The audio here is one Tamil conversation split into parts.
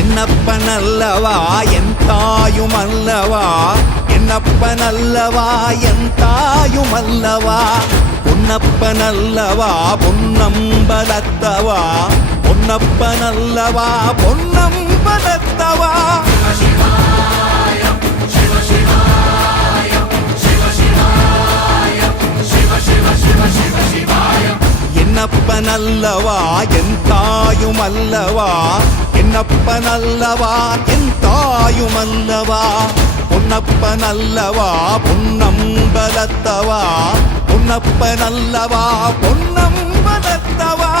என்னப்பனல்லவா என் தாயுமல்லவா, என்னப்பனல்லவா என் தாயுமல்லவா, பொன்னப்பனல்லவா பொன்னம்பலத்தவா, பொன்னப்பனல்லவா பொன்னம்பலத்தவா. என்னப்பனல்லவா என் தாயுமல்லவா, என்னப்பனல்லவா என் தாயுமல்லவா, பொன்னப்பனல்லவா பொன்னம்பலத்தவா, பொன்னப்பனல்லவா பொன்னம்பலத்தவா.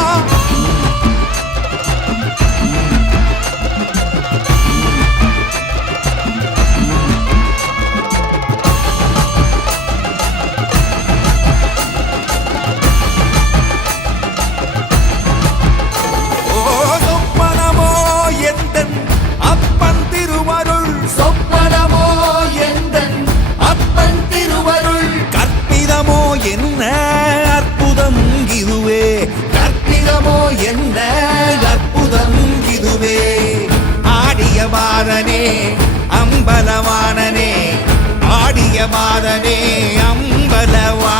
என்ன அற்புதம் இதுவே, கற்பிதமோ என்ன அற்புதம் இதுவே. ஆடிய பாதனே அம்பலவாணனே, ஆடிய பாதனே அம்பலவாணனே.